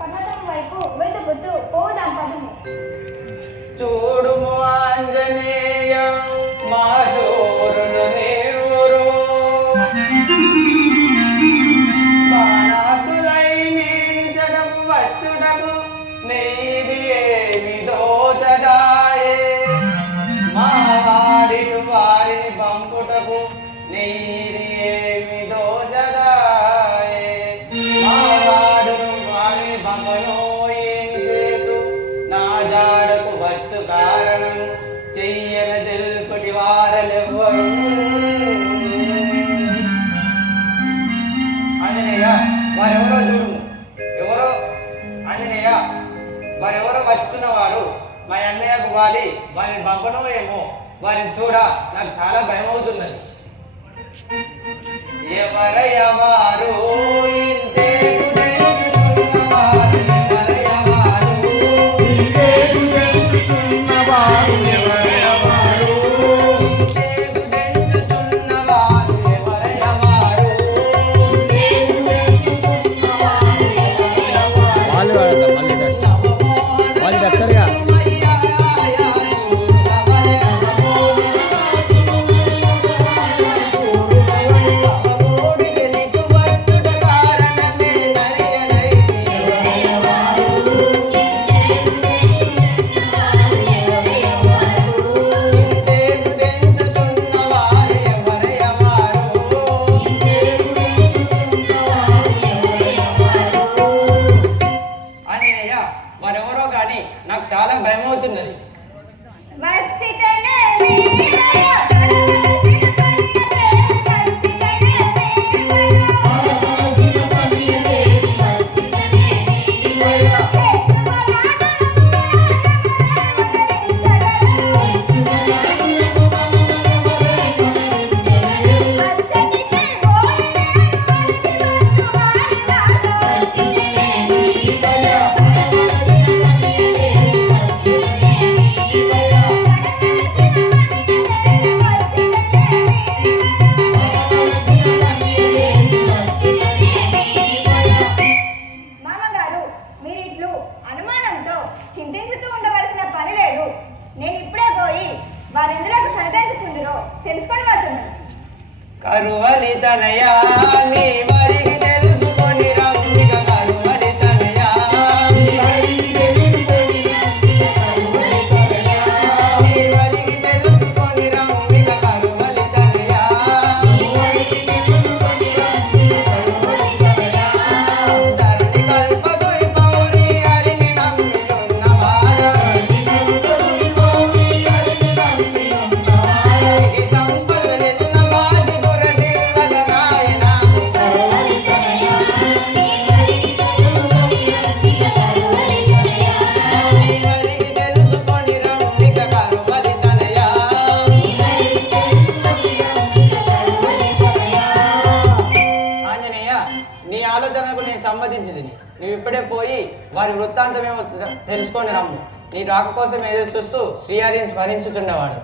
పర్వతం వైపు వెతుకుచు పోదాం పదము. చూడుము ఆంజనేయ మాశూరును నీవురు బాణాకులై నేను జడము వచ్చుటకు నీది ఏమి దోచదాయే మా వాడిటు వారిని పంపుటకు నీది ఏమి దోచదాయే మా వాడును వారిని పంపను ఏమి చేతు నా జాడకు వచ్చు కారణం చెయ్యన తెలుపుటి వారలెవ్వరు. ఆంజనేయ వారెవరో చూడుము. ఎవరో ఆంజనేయ వారెవరో వచ్చున్న వారు మా అన్నయ్యకు వాలి వారిని పంపను ఏమో వారిని చూడ నాకు చాలా భయం అవుతున్నది. ఎవరయ్య వారు ఇంతేను తెలుసుకున్నవారు ఎవరయ్య వారు ఇంతేను తెలుసుకున్నవారు ఎవరయ్య వారు ఇంతేను తెలుసుకున్నవారు ఎవరయ్య వారు ఇంతేను తెలుసుకున్నవారు ఎవరయ్య వారు వాళ్ళు దగ్గరగా వారెవరో కానీ నాకు చాలా భయం అవుతున్నది. చింతించుతూ ఉండవలసిన పని లేదు. నేను ఇప్పుడే పోయి వారెందులకు చనిదేచుచుండిరో తెలుసుకొని వచ్చున్నాను. కరువలి తనయా నీ వరికి తెలుసుకొని రమ్మిక కరువలి తనయా నీ వరికి తెలుసుకొని రమ్మిక కరువలి తనయా నీ వరికి తెలుసుకొని రమ్మిక కరువలి తనయా నీ వరికి తెలుసుకొని రమ్మిక కరువలి తనయా ధరణి కల్పగురి పౌరి హరిని నమ్మియున్నవాడ ధరణి కల్పగురి పౌరి హరిని నమ్మియున్నవాడ ఈ సంపదలెల్ల మాది గురదిల్లగ నాయన కరువలి తనయా నీ వరికి తెలుసుకొని రమ్మిక కరువలి తనయా నీ వరికి తెలుసుకొని రమ్మిక కరువలి తనయా నీ వరికి తెలుసుకొని రమ్మిక కరువలి తనయా. ఆంజనేయ నీ ఆలోచనకు నేను సమ్మతించింది. నువ్వు ఇప్పుడే పోయి వారి వృత్తాంతమేమో తెలుసుకొని రమ్ము. నీ రాక కోసం ఎదురు చూస్తూ శ్రీహరిని స్మరించుచుండేవాడు.